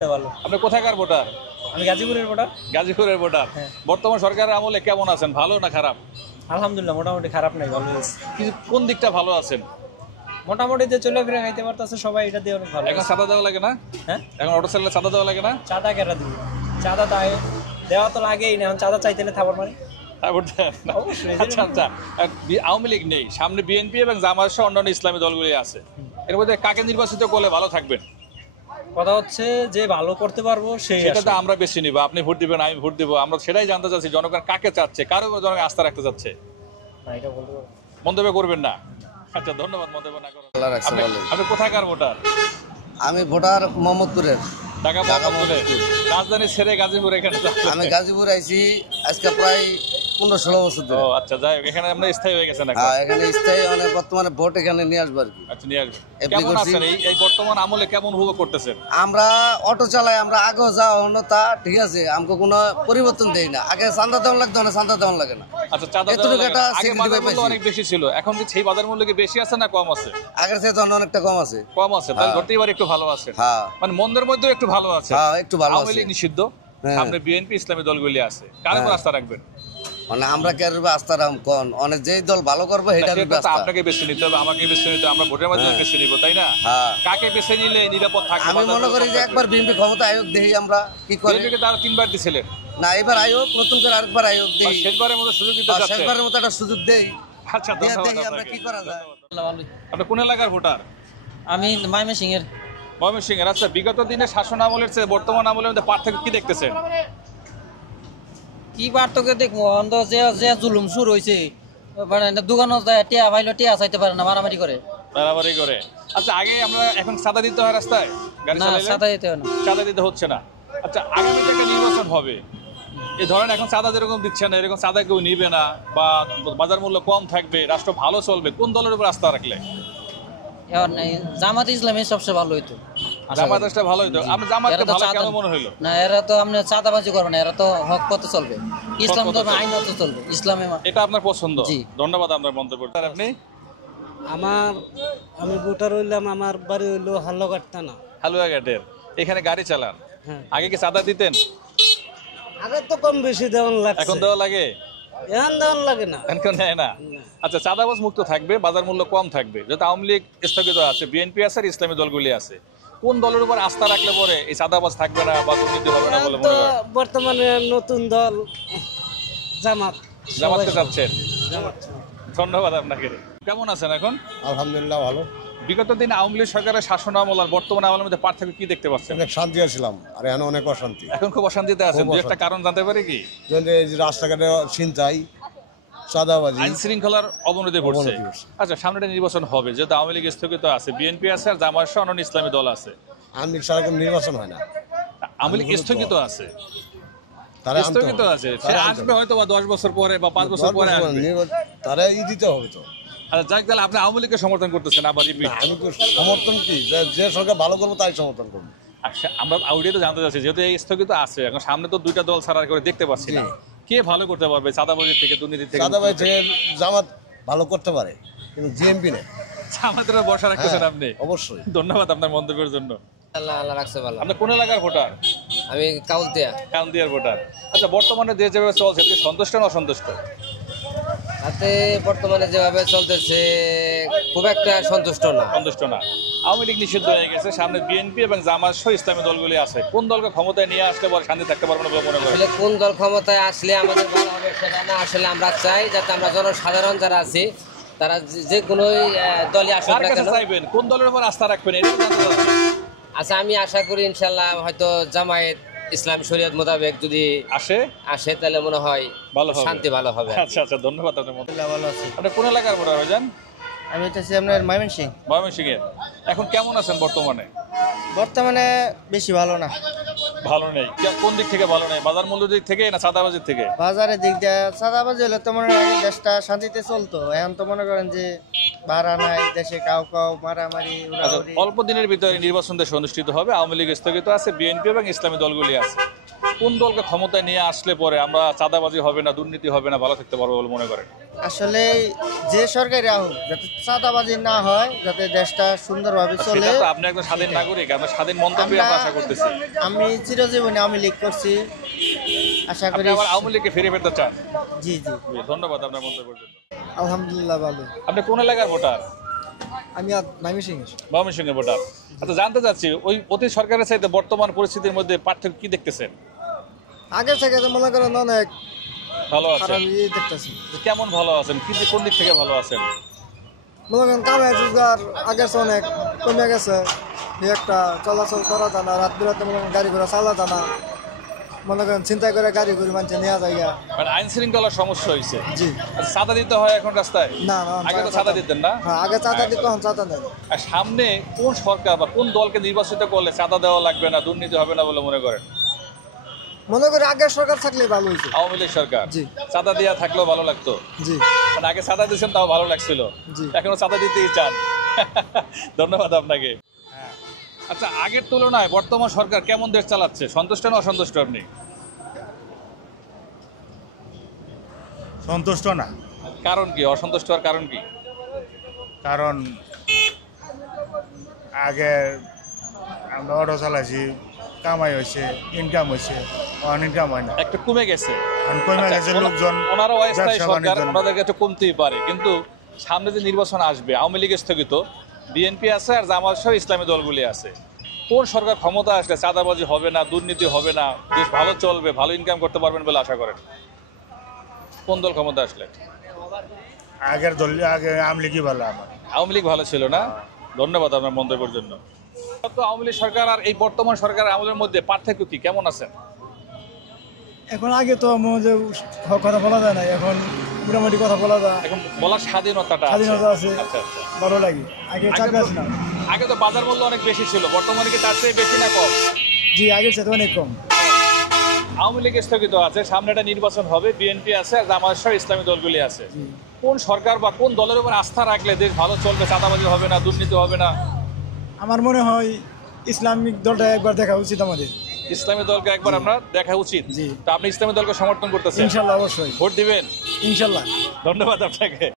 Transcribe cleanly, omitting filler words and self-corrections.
ভালো। আপনি কোথাকার ভোটার? আমি গাজীপুরের ভোটার। গাজীপুরের ভোটার। হ্যাঁ। বর্তমান সরকারের আমলে কেমন আছেন, ভালো না খারাপ? আলহামদুলিল্লাহ মোটামুটি খারাপ নাই, ভালো আছে। কিন্তু কোন দিকটা ভালো আছেন? মোটামুটি যে চলাফেরা খাইতে পারতেছে সবাই, এটা দিয়ে অনেক ভালো এখন আছে। চাঁদা দেওয়া লাগে না? হ্যাঁ, এখন অটো চালালে চাঁদা দেওয়া লাগে না? চাঁদা কেটে দিবে, চাঁদা তাই দেওয়া তো লাগেই না, এখন চাঁদা চাইতে থাবার মানে তারপর দেন না। অবশ্যই। আচ্ছা আচ্ছা, আওয়ামী লীগ নেই, সামনে বিএনপি এবং জামায়াত সহ অন্যান্য ইসলামী দলগুলি আছে। এর মধ্যে কাকে নির্বাচিত করলে ভালো থাকবেন? কথা হচ্ছে যে ভালো করতে পারবো সেই সেটা তো আশা। আমরা বেছে নিব, আপনি ভোট দিবেন, আমি ভোট দিব, আমরা সেটাই জানতে চাচ্ছি জনগণ কাকে চাচ্ছে, কার উপর জনগণ আস্থা রাখতে চাচ্ছে। না, এটা বলতে পারবো না। মন্তব্য করবেন না। আচ্ছা, ধন্যবাদ, মন্তব্য না করার। আল্লাহ রাখছে আপনি ভালো। আপনি কোথাকার ভোটার? আমি ভোটার মোহাম্মদপুরের। ঢাকা মোহাম্মদপুরে, রাজধানী ছেড়ে গাজীপুর এখানে যাচ্ছেন? আমি গাজীপুর আইছি আজকে প্রায় 15-16 বছর ও ধরে। আচ্ছা, যাই হোক, এখানে আমরা স্থায়ী হয়ে গেছেন এখন। হ্যাঁ, এখানে স্থায়ী মানে বর্তমানে ভোট এখানে নিয়ে আসবো আর কি। আচ্ছা, নিয়ে আসবেন। Apply কেমন করছি। আছেন এই বর্তমান আমলে, কেমন উপভোগ করতেছেন? আমরা অটো চালাই, আমরা আগেও যা হলো তা ঠিক আছে, আমাকে কোনো পরিবর্তন দেই না। আগে চান্দা দেওয়া লাগতো না, চান্দা দেওয়া লাগে না। আচ্ছা, চাঁদা এতটুকু দেওয়া লাগে একটা না। আগে security বাজার মূল্য পাইছি। অনেক বেশি ছিল, এখন কি সেই বাজার মূল্য কি বেশি আছে না কম আছে? আগের চেয়ে তখন অনেকটা কম আছে। কম আছে, তাহলে হ্যাঁ। ধরতে এবার একটু ভালো আছে। হ্যাঁ মানে মন্দের মধ্যেও একটু ভালো আছে। হ্যাঁ, একটু ভালো আওয়ামী আছে। লীগ নিষিদ্ধ, হ্যাঁ। সামনে বিএনপি ইসলামী দলগুলি আছে, কার উপর হ্যাঁ। আস্থা রাখবেন? মানে আমরা কে আস্থা রাম কোন অনেক যেই দল ভালো করবো না, সেটার সেটা তো আস্থা। আপনাকে বেছে নিতে হবে, আমাকে বেছে নিতে হবে, আমরা ভোটের মাধ্যমে হ্যাঁ। বেছে নিব, তাই না? হ্যাঁ। কাকে বেছে নিলে নিরাপদ থাকবে? আমি মনে করি যে একবার বিএনপি ক্ষমতা আয়োগ দেখি আমরা কি করে। বিএনপিকে তারা 3 বার দিছিলেন, না, এবার আয়োগ নতুন করে আরেকবার আয়োগ আর দেই, শেষবারের মতো সুযোগ দিতে আর চাচ্ছেন। শেষবারের মতো একটা সুযোগ দেই। আচ্ছা, ধন্যবাদ দেখি আমরা আপনাকে। কি করা যায়। ধন্যবাদ। আপনি কোন এলাকার ভোটার? আমি ময়মনসিংহ এর। ময়মনসিংহের। আচ্ছা, বিগত দিনে শাসন আমলের চেয়ে বর্তমান আমলের মধ্যে পার্থক্য কি দেখতেছেন? কি পার্থক্য দেখবো অন্ধ যে যে জুলুম শুরু হয়েছে, মানে দোকানে যায় টিয়া ভাইলো টিয়া চাইতে পারে না, মারামারি করে। বাড়াবাড়ি করে। আচ্ছা, আগে আমরা এখন চাঁদা দিতে হয় রাস্তায় গাড়ি না, চালাইলে? সাদা দিতে হয় না। চাঁদা দিতে হচ্ছে না। আচ্ছা, আগামীতে একটা নির্বাচন হবে, এই ধরেন এখন চাঁদা যেরকম দিচ্ছে না, এরকম চাঁদা কেউ নিবে না, বা বাজার মূল্য কম থাকবে, রাষ্ট্র ভালো চলবে, কোন দলের উপর আস্থা রাখলে? এখন এই জামাত ইসলামী সবচেয়ে ভালো হইতো। জামাত আসলে ভালো হইতো। আপনি জামাতকে এরা তো ভালো কেন চাঁদা- মনে হইলো? না, এরা তো আপনি চাঁদাবাজি করবে না, এরা তো হক পথে চলবে, ইসলাম পথে ধর্মে চলবে। আইন মতো চলবে, ইসলামে এটা আপনার পছন্দ? জি। ধন্যবাদ আপনার মন্তব্য। আর আপনি? আমি ভোটার হইলাম, আমার বাড়ি হইলো হাল্লঘাটটা না। হালুয়াঘাটের। এখানে গাড়ি চালান, হ্যাঁ। আগে কি চাঁদা দিতেন? আগে তো কম বেশি দেওয়ান লাগছে, এখন দেওয়া লাগে? এখন দেওয়ান লাগে না। এখন নেয় না। আচ্ছা, চাঁদাবাজ মুক্ত থাকবে, বাজার মূল্য কম থাকবে, যেহেতু আওয়ামী লীগ স্থগিত আছে, বিএনপি আছে আর ইসলামী দলগুলি আছে, কোন দলের উপর আস্থা রাখলে পরে এই চাঁদাবাজ থাকবে না বা দুর্নীতি হবে না বলে এখন তো মনে করেন? বর্তমানে নতুন দল জামাত। জামাতকে চাচ্ছেন? জামাত। ধন্যবাদ আপনাকে। কেমন আছেন এখন? আলহামদুলিল্লাহ ভালো। বিগত দিনে আওয়ামী লীগ সরকারের শাসন আমল আর বর্তমান আমলের মধ্যে পার্থক্য কি দেখতে পাচ্ছেন? অনেক শান্তি আছিলাম, আর এখন অনেক অশান্তি। এখন খুব অশান্তিতে আছেন, খুব দু একটা কারণ জানতে পারি কি? যেমন এই যে রাস্তাঘাটে ছিনতাই, চাঁদাবাজি, আইন শৃঙ্খলার অবনতি ঘটছে। অবনতি ঘটছে। আচ্ছা, সামনে একটা নির্বাচন হবে, যেহেতু আওয়ামী লীগ স্থগিত আছে, বিএনপি আছে আর জামায়াত সহ অন্যান্য ইসলামী দল আছে। আওয়ামী লীগ সারা কোনো নির্বাচন হয় না, আওয়ামী লীগ স্থগিত আছে, তারা আনতে স্থগিত হবে। আছে, সে তারা আনতে আসবে হবে। হয়তো বা 10 বছর পরে বা 5 বছর পরে আসবে। তারা দিতে হবে তো। আচ্ছা, যাক, তাহলে আপনি আওয়ামী লীগকে সমর্থন করতেছেন আবার রিপিট? না, আমি তো সমর্থন কি, যে সরকার ভালো করবো তাই সমর্থন করবো। আচ্ছা, আমরা আউডিও তো জানতে চাচ্ছি, যেহেতু এই স্থগিত আছে, এখন সামনে তো দুইটা দল ছাড়া আর করে দেখতে পাচ্ছি না, কে ভালো করতে পারবে চাঁদাবাজি থেকে, দুর্নীতি থেকে? চাঁদাবাজি থেকে জামাত ভালো করতে পারে, কিন্তু জিএমপি নেই। আমাদের বর্ষা রাখতেছেন হ্যাঁ, আপনি? অবশ্যই। ধন্যবাদ আপনার মন্তব্যের জন্য। আল্লাহ আল্লাহ রাখছে ভালো। আপনি কোন এলাকার ভোটার? আমি কাউলতিয়া। কাউন্দিয়ার ভোটার। আচ্ছা, বর্তমানে দেশ যেভাবে চলছে, আপনি সন্তুষ্ট না অসন্তুষ্ট? তাতে বর্তমানে যেভাবে চলতেছে খুব একটা সন্তুষ্ট না। সন্তুষ্ট না। আওয়ামী লীগ নিষিদ্ধ হয়ে গেছে, সামনে বিএনপি এবং জামাত সহ ইসলামী দলগুলি আছে, কোন দলকে ক্ষমতায় নিয়ে আসলে পরে শান্তি থাকতে পারবে না বলে মনে করেন? আসলে কোন দল ক্ষমতায় আসলে আমাদের ভালো হবে সেটা না, আসলে আমরা চাই যাতে আমরা জনসাধারণ যারা আছি তারা যে কোনো দলই আসুক কার না কাছে কেন। চাইবেন, কোন দলের উপর আস্থা রাখবেন, এটা জানতে চাচ্ছি। আচ্ছা, আমি আশা করি ইনশাল্লাহ হয়তো জামায়াত ইসলাম শরীয়ত মোতাবেক যদি আসে তাহলে মনে হয় ভালো হবে, শান্তি ভালো হবে। আচ্ছা আচ্ছা, ধন্যবাদ আপনার মন্তব্য। ভালো আছে। আপনি কোন এলাকার ভোটার ভাইজান? আমি হচ্ছে আপনার ময়মনসিংহ। ময়মনসিংহের। এখন কেমন আছেন বর্তমানে? বর্তমানে বেশি ভালো না। ভালো নেই? কোন দিক থেকে ভালো নেই, বাজার মূল্যের দিক থেকে না চাঁদাবাজির থেকে? বাজারের দিক দিয়ে চাঁদাবাজি হলে তো মনে হয় দেশটা শান্তিতে চলতো, এখন তো মনে করেন যে ভাড়া নাই, দেশে কাউ কাউ মারামারি আচ্ছা, উড়াউড়ি। অল্প দিনের ভিতরে নির্বাচন দেশে অনুষ্ঠিত হবে, আওয়ামী লীগ স্থগিত আছে, বিএনপি এবং ইসলামী দলগুলি আছে, কোন দলকে ক্ষমতায় নিয়ে আসলে পরে আমরা চাঁদাবাজি হবে না, দুর্নীতি হবে না, ভালো থাকতে পারবো বলে মনে করেন? আসলে যে সরকারি হোক যাতে চাঁদাবাজি না হয়, যাতে দেশটা সুন্দরভাবে চলে। সেটা তো আপনি একজন স্বাধীন নাগরিক, আমরা স্বাধীন মন্তব্য আমরা আশা করতেছি। আমি চিরজীবনে আওয়ামী লীগ করছি, আশা আপনি করি। আবার আওয়ামী লীগকে ফিরে পেতে চান? জি জি, জি, ধন্যবাদ আপনার মন্তব্যের জন্য। আলহামদুলিল্লাহ ভালো। আপনি কোন এলাকার ভোটার? আমি ময়মনসিং। ময়মনসিংহের ভোটার। আচ্ছা, জানতে চাচ্ছি ওই অতীত সরকারের চাইতে বর্তমান পরিস্থিতির মধ্যে পার্থক্য কি দেখতেছেন? আগের থেকে তো মনে করেন অনেক ভালো আছেন? খারাপ দেখতেছি। কেমন ভালো আছেন? কোন দিক থেকে ভালো আছেন? মনে করেন কামাই রোজগার আগের চেয়ে অনেক কমে গেছে, একটা চলাচল করা যায় না, রাত বিরাতে মনে করেন গাড়ি ঘোড়া চালা যায় না, মনে করেন চিন্তা করে গাড়ি ঘুরি মানুষ নেওয়া যায়। মানে আইন শৃঙ্খলার সমস্যা হয়েছে। জি। আচ্ছা, চাঁদা দিতে হয় এখন রাস্তায়? না না, আগে তো চাঁদা দিতেন না? হ্যাঁ, আগে চাঁদা দিত, এখন চাঁদা নেই। আর সামনে কোন সরকার বা কোন দলকে নির্বাচিত করলে চাঁদা দেওয়া লাগবে না, দুর্নীতি হবে না বলে মনে করেন? মনে করি আগের সরকার থাকলে ভালো হয়েছে। আওয়ামী লীগ সরকার? জি। চাঁদা দেওয়া থাকলেও ভালো লাগতো? জি। মানে আগে চাঁদা দিয়েছেন তাও ভালো লাগছিল, জি। এখনো চাঁদা দিতেই চান। ধন্যবাদ আপনাকে। আচ্ছা, আগের তুলনায় বর্তমান সরকার কেমন দেশ চালাচ্ছে? সন্তুষ্ট না অসন্তুষ্ট আপনি? সন্তুষ্ট না। কারণ কি অসন্তুষ্ট হওয়ার কারণ কি? কারণ আগে আমরা অটো চালাইছি, কামাই হয়েছে, ইনকাম হয়েছে, ইনকাম হয় না, একটু কমে গেছে। এখন কমে আচ্ছা, গেছে। লোকজন ওনারা অস্থায়ী ব্যবসা সরকার, বাণিজ্য ওনাদের কাছে কমতেই পারে, কিন্তু সামনে যে নির্বাচন আসবে, আওয়ামী লীগ স্থগিত, বিএনপি আছে আর জামাত সহ ইসলামী দলগুলি আছে, কোন সরকার ক্ষমতা আসলে চাঁদাবাজি হবে না, দুর্নীতি হবে না, দেশ ভালো চলবে, ভালো ইনকাম করতে পারবেন বলে আশা করেন? কোন দল ক্ষমতা আসলে? আগের দল, আগে আওয়ামী লীগই ভালো। আমার আওয়ামী লীগ ভালো ছিল না? ধন্যবাদ আপনার মন্তব্যের জন্য। তো আওয়ামী লীগ সরকার আর এই বর্তমান সরকার আমলের মধ্যে পার্থক্য কি, কেমন আছেন? এখন আগে তো যে কথা বলা যায় না, এখন মোটামুটি কথা বলা যায়, এখন বলার স্বাধীনতাটা আছে। স্বাধীনতা আছে। আচ্ছা আচ্ছা। ভালো লাগে। আগে চাকরি আছে না। আগে তো বাজার মূল্য অনেক বেশি ছিল, বর্তমানে কি তার চেয়ে বেশি না কম? জি, আগের সাথে অনেক কম। আওয়ামী লীগ স্থগিত আছে, সামনে একটা নির্বাচন হবে, বিএনপি আছে আর জামাত সহ ইসলামী দলগুলি আছে, কোন সরকার বা কোন দলের উপর আস্থা রাখলে দেশ ভালো চলবে, চাঁদাবাজি হবে না, দুর্নীতি হবে না? আমার মনে হয় ইসলামিক দলটা একবার দেখা উচিত আমাদের। ইসলামী দলকে একবার আমরা দেখা উচিত। জি। তা আপনি ইসলামী দলকে সমর্থন করতেছেন? ইনশাল্লাহ, অবশ্যই। ভোট দিবেন? ইনশাল্লাহ। ধন্যবাদ আপনাকে।